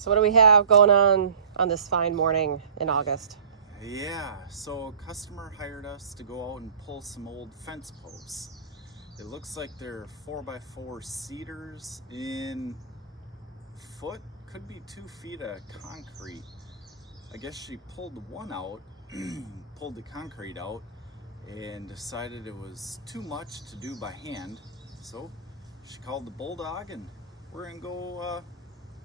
So what do we have going on this fine morning in August? Yeah, so a customer hired us to go out and pull some old fence posts. It looks like they're 4x4 cedars in foot, could be 2 feet of concrete. I guess she pulled one out, pulled the concrete out, and decided it was too much to do by hand. So she called the Bulldog, and we're gonna go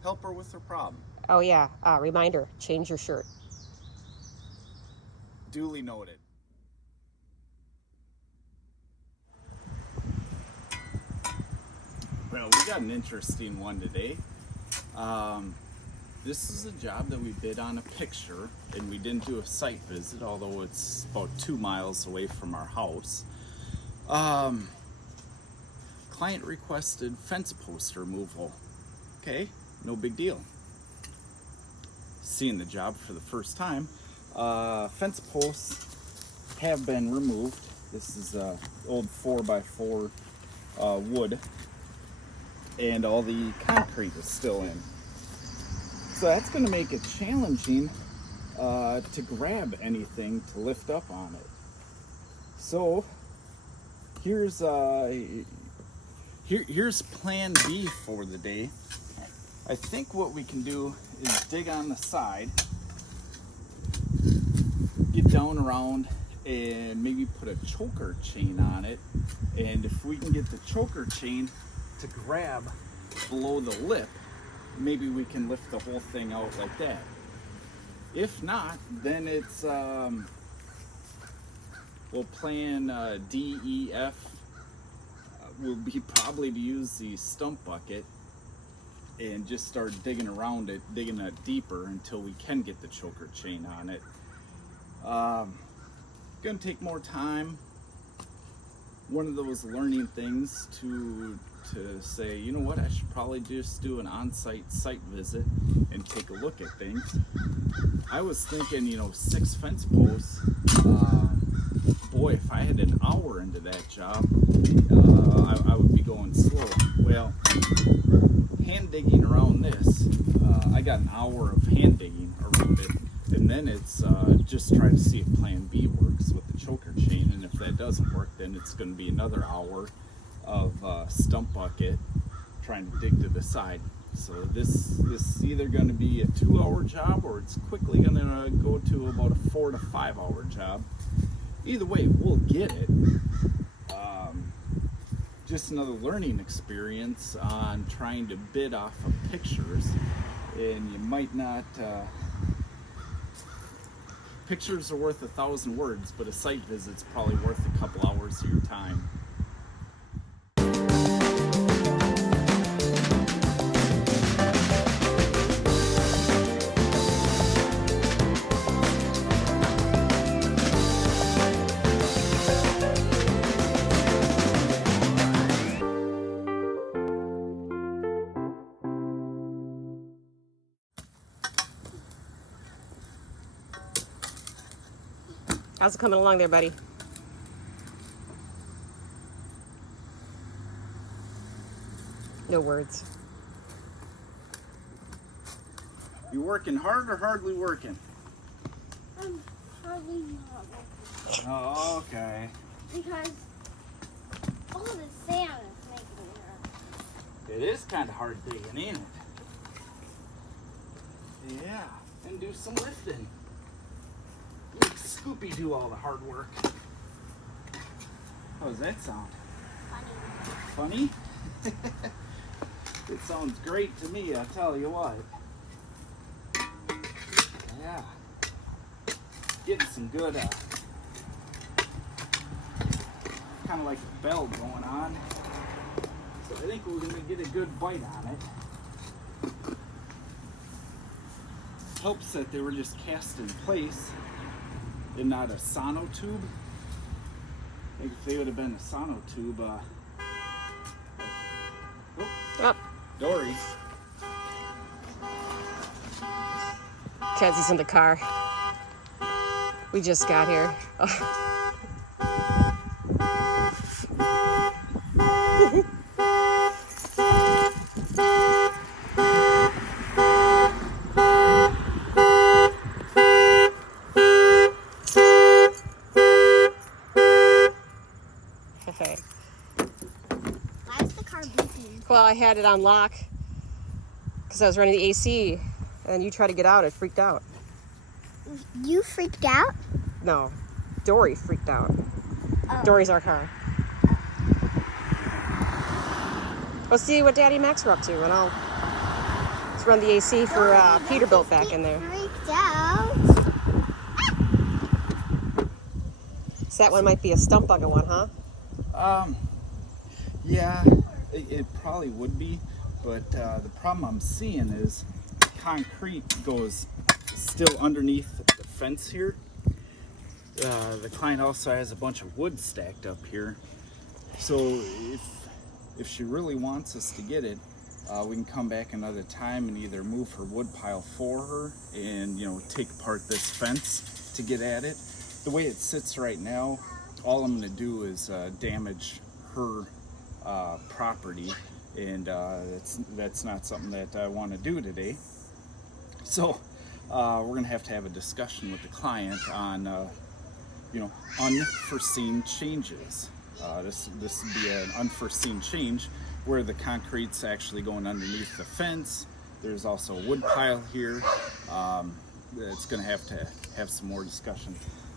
help her with her problem. Oh yeah, reminder, change your shirt. Duly noted. Well, we got an interesting one today. This is a job that we bid on a picture, and we didn't do a site visit, although it's about 2 miles away from our house. Client requested fence post removal. Okay, no big deal. Seeing the job for the first time. Fence posts have been removed. This is old 4x4 wood, and all the concrete is still in. So that's going to make it challenging to grab anything to lift up on it. So here's plan B for the day. I think what we can do is dig on the side, get down around, and maybe put a choker chain on it. And if we can get the choker chain to grab below the lip, maybe we can lift the whole thing out like that. If not, then it's we'll plan D, E, F will be probably to use the stump bucket and just start digging around it, digging it deeper until we can get the choker chain on it. Gonna take more time. One of those learning things to say, you know what, I should probably just do an on-site site visit and take a look at things. I was thinking, 6 fence posts. Boy, if I had an hour into that job, I would be going slow. Well, hand digging around this, I got an hour of hand digging around it, and then it's just try to see if plan B works with the choker chain, and if that doesn't work, then it's going to be another hour of stump bucket trying to dig to the side. So this is either going to be a 2-hour job, or it's quickly going to go to about a 4 to 5 hour job. Either way, we'll get it. Just another learning experience on trying to bid off of pictures, and you might not pictures are worth 1,000 words, but a site visit's probably worth a couple hours of your time. How's it coming along there, buddy? No words. You working hard or hardly working? I'm hardly not working. Oh, okay. Because all the sand is making me nervous. It is kind of hard digging, ain't it? Yeah, and do some lifting. Make Scoopy do all the hard work. How does that sound? Funny. Funny? It sounds great to me, I tell you what. Yeah. Getting some good, kind of like a bell going on. So I think we're going to get a good bite on it. Helps that they were just cast in place and not a sonotube. I think if they would have been a sonotube, Dory. Kenzie's in the car. We just got here. I had it on lock because I was running the AC, and you tried to get out. It freaked out. You freaked out? No, Dory freaked out. Oh. Dory's our car. We'll see what Daddy and Max are up to, and let's run the AC for Peterbilt back in there. Freaked out. So that one might be a stump bugger one, huh? Yeah, it probably would be, but the problem I'm seeing is concrete goes still underneath the fence here. The client also has a bunch of wood stacked up here, so if she really wants us to get it, we can come back another time and either move her wood pile for her and, you know, take apart this fence to get at it. The way it sits right now, all I'm going to do is damage her property, and that's not something that I want to do today. So we're going to have a discussion with the client on you know, unforeseen changes. This would be an unforeseen change where the concrete's actually going underneath the fence. There's also a wood pile here. It's going to have some more discussion.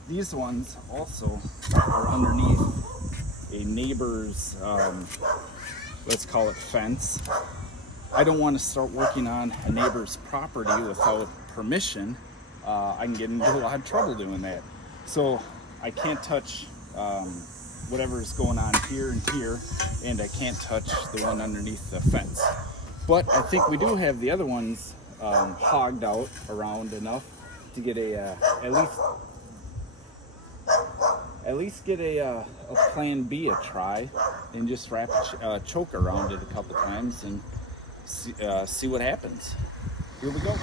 These ones also are underneath a neighbor's, let's call it fence. I don't want to start working on a neighbor's property without permission. I can get into a lot of trouble doing that. So I can't touch whatever's going on here and here, and I can't touch the one underneath the fence. But I think we do have the other ones hogged out around enough to get at least get a plan B a try, and just wrap a choke around it a couple times and see what happens. Here we go.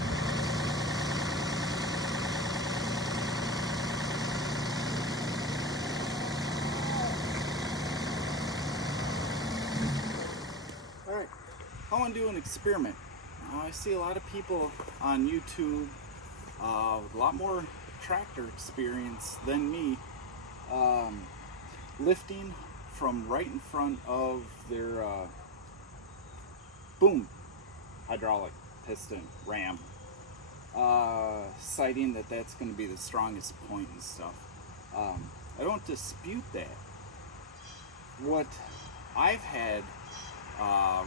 All right, I want to do an experiment. I see a lot of people on YouTube with a lot more tractor experience than me, lifting from right in front of their boom hydraulic piston ram, citing that that's going to be the strongest point and stuff. I don't dispute that. What I've had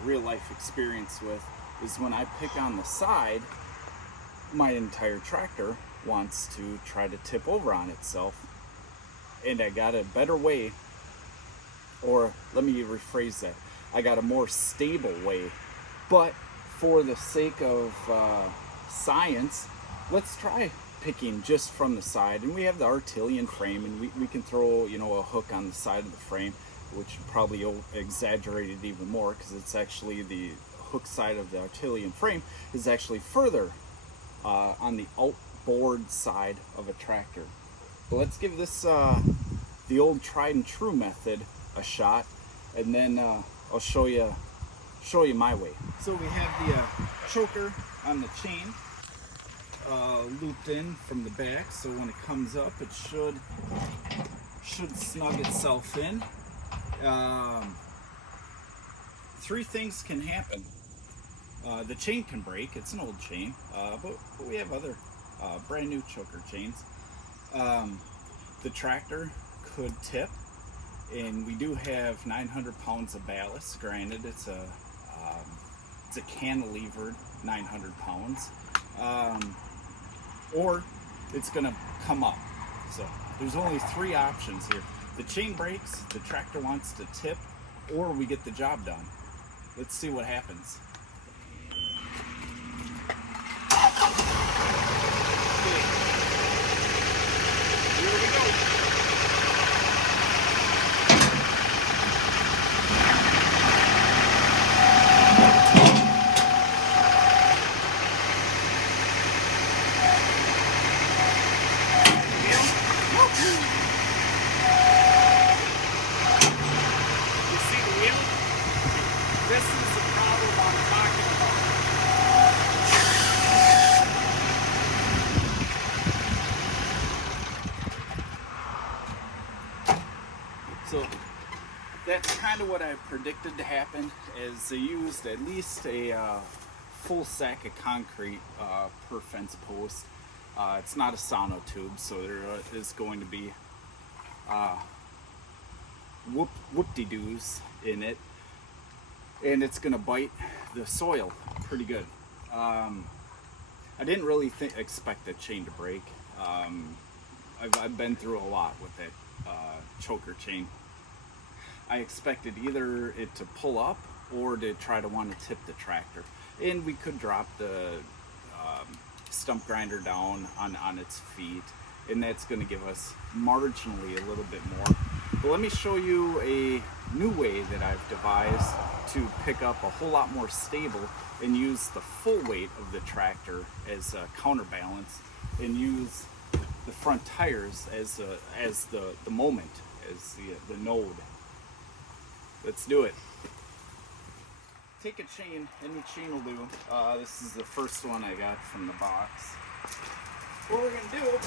real life experience with is when I pick on the side, my entire tractor wants to try to tip over on itself, and I got a better way, or let me rephrase that, I got a more stable way. But for the sake of science, let's try picking just from the side. And we have the Artilian frame, and we can throw, you know, a hook on the side of the frame, which probably exaggerate it even more, because it's actually the hook side of the Artilian frame is actually further on the outboard side of a tractor. But let's give this the old tried and true method a shot, and then I'll show you my way. So we have the choker on the chain looped in from the back, so when it comes up, it should snug itself in. Three things can happen. The chain can break. It's an old chain, but we have other brand new choker chains. The tractor could tip, and we do have 900 pounds of ballast. Granted, it's a cantilevered 900 pounds, or it's gonna come up. So there's only three options here. The chain breaks, the tractor wants to tip, or we get the job done. Let's see what happens. Okay. Here we go. You see the wheel? This is the problem on kind of what I predicted to happen, is they used at least a full sack of concrete per fence post. It's not a sono tube, so there is going to be whoop-de-doos in it, and it's going to bite the soil pretty good. I didn't really expect the chain to break. I've been through a lot with that choker chain. I expected either it to pull up or to try to want to tip the tractor, and we could drop the stump grinder down on its feet, and that's going to give us marginally a little bit more. But let me show you a new way that I've devised to pick up a whole lot more stable and use the full weight of the tractor as a counterbalance, and use the front tires as the moment, as the node. Let's do it. Take a chain, any chain will do. This is the first one I got from the box. What we're gonna do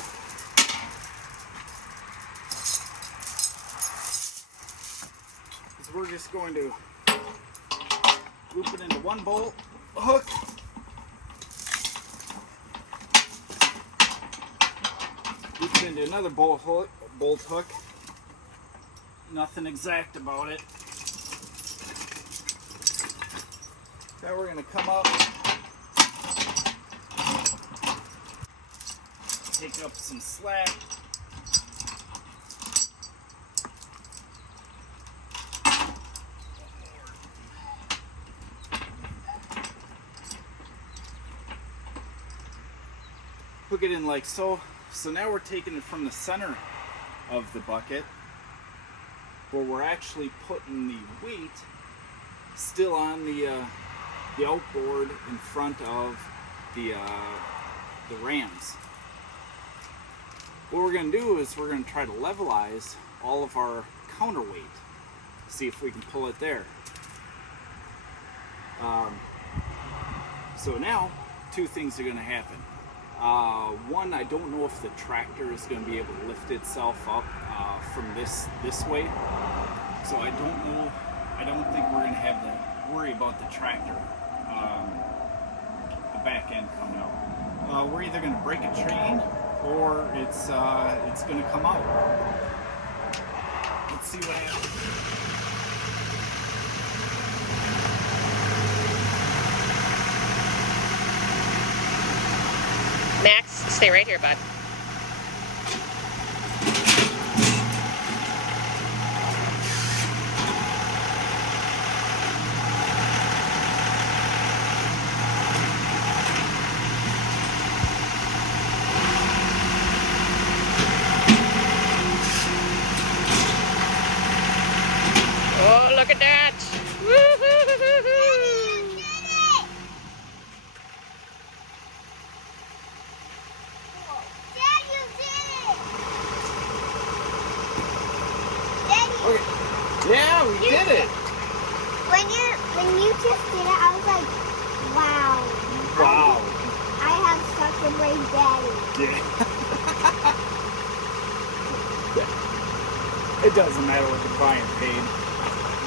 is we're just going to loop it into one bolt hook, loop it into another bolt hook. Nothing exact about it. Now we're going to come up, take up some slack, hook it in like so. So now we're taking it from the center of the bucket, where we're actually putting the weight still on the outboard in front of the rams. What we're going to do is we're going to try to levelize all of our counterweight, see if we can pull it there. So now two things are going to happen. One, I don't know if the tractor is going to be able to lift itself up from this way, so I don't think we're going to have to worry about the tractor, the back end coming out. We're either going to break a chain or it's going to come out. Let's see what happens. Max, stay right here, bud. Oh, look at that! Woo-hoo-hoo-hoo-hoo. Yeah, we did it! When you just did it, I was like, wow. Wow. I have such a brave daddy. Yeah. It doesn't matter what the client paid.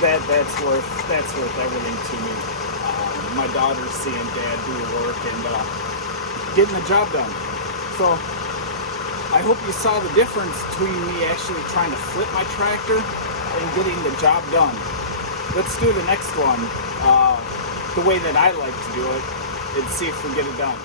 That's worth everything to me. My daughter's seeing Dad do the work and getting the job done. So I hope you saw the difference between me actually trying to flip my tractor and getting the job done. Let's do the next one the way that I like to do it and see if we get it done.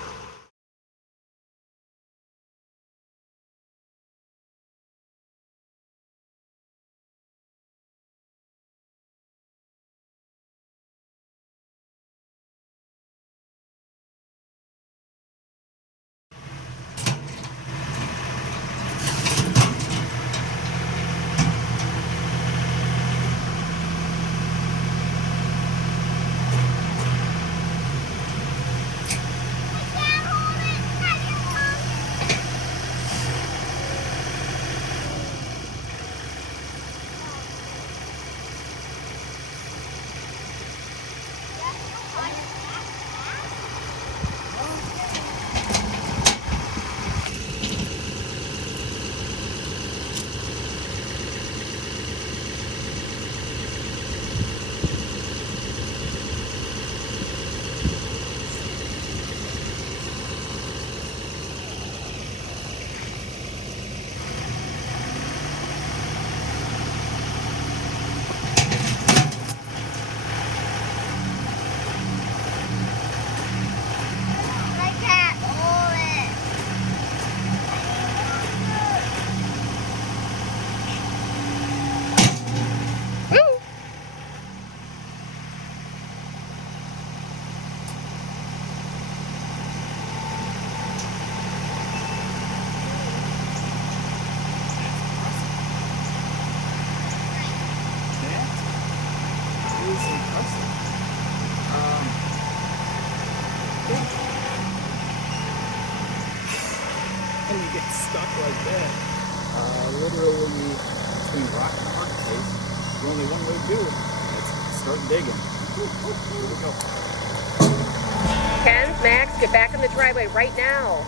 Dad, And you get stuck like that, literally between rock and a hard place. There's only one way to do it. That's start digging. Here we go. Ken, Max, get back in the driveway right now.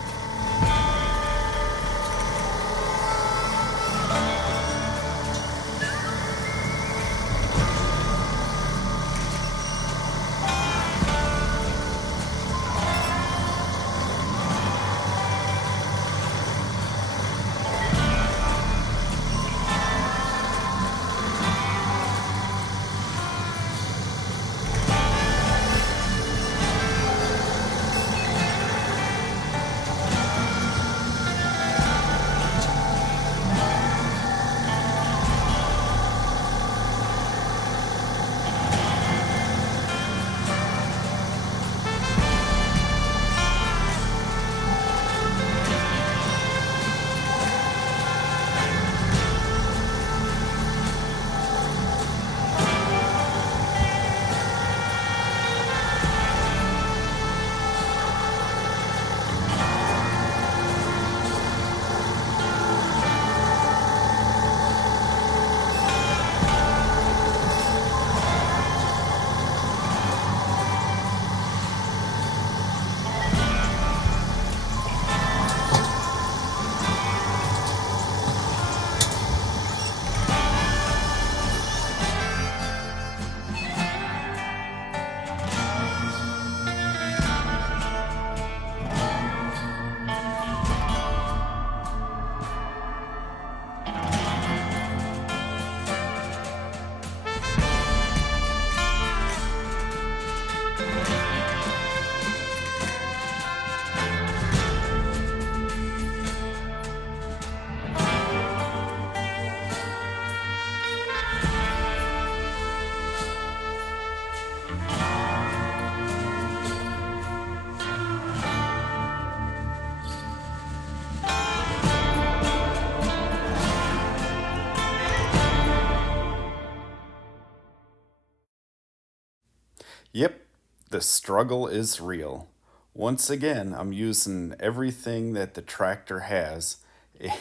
Yep, the struggle is real. Once again, I'm using everything that the tractor has,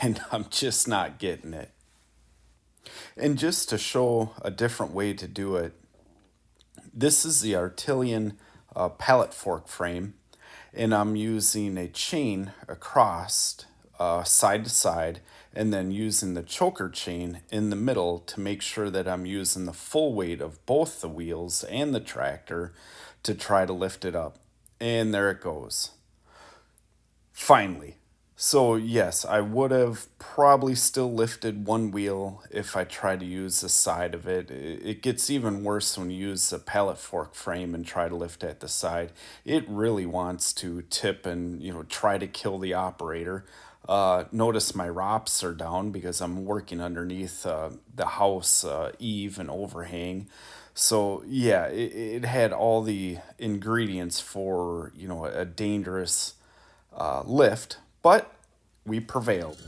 and I'm just not getting it. And just to show a different way to do it, this is the Artilian pallet fork frame, and I'm using a chain across side to side, and then using the choker chain in the middle to make sure that I'm using the full weight of both the wheels and the tractor to try to lift it up. And there it goes. Finally. So yes, I would have probably still lifted one wheel if I tried to use the side of it. It gets even worse when you use a pallet fork frame and try to lift at the side. It really wants to tip and try to kill the operator. Notice my ROPS are down because I'm working underneath the house eave and overhang. So yeah, it had all the ingredients for a dangerous lift, but we prevailed.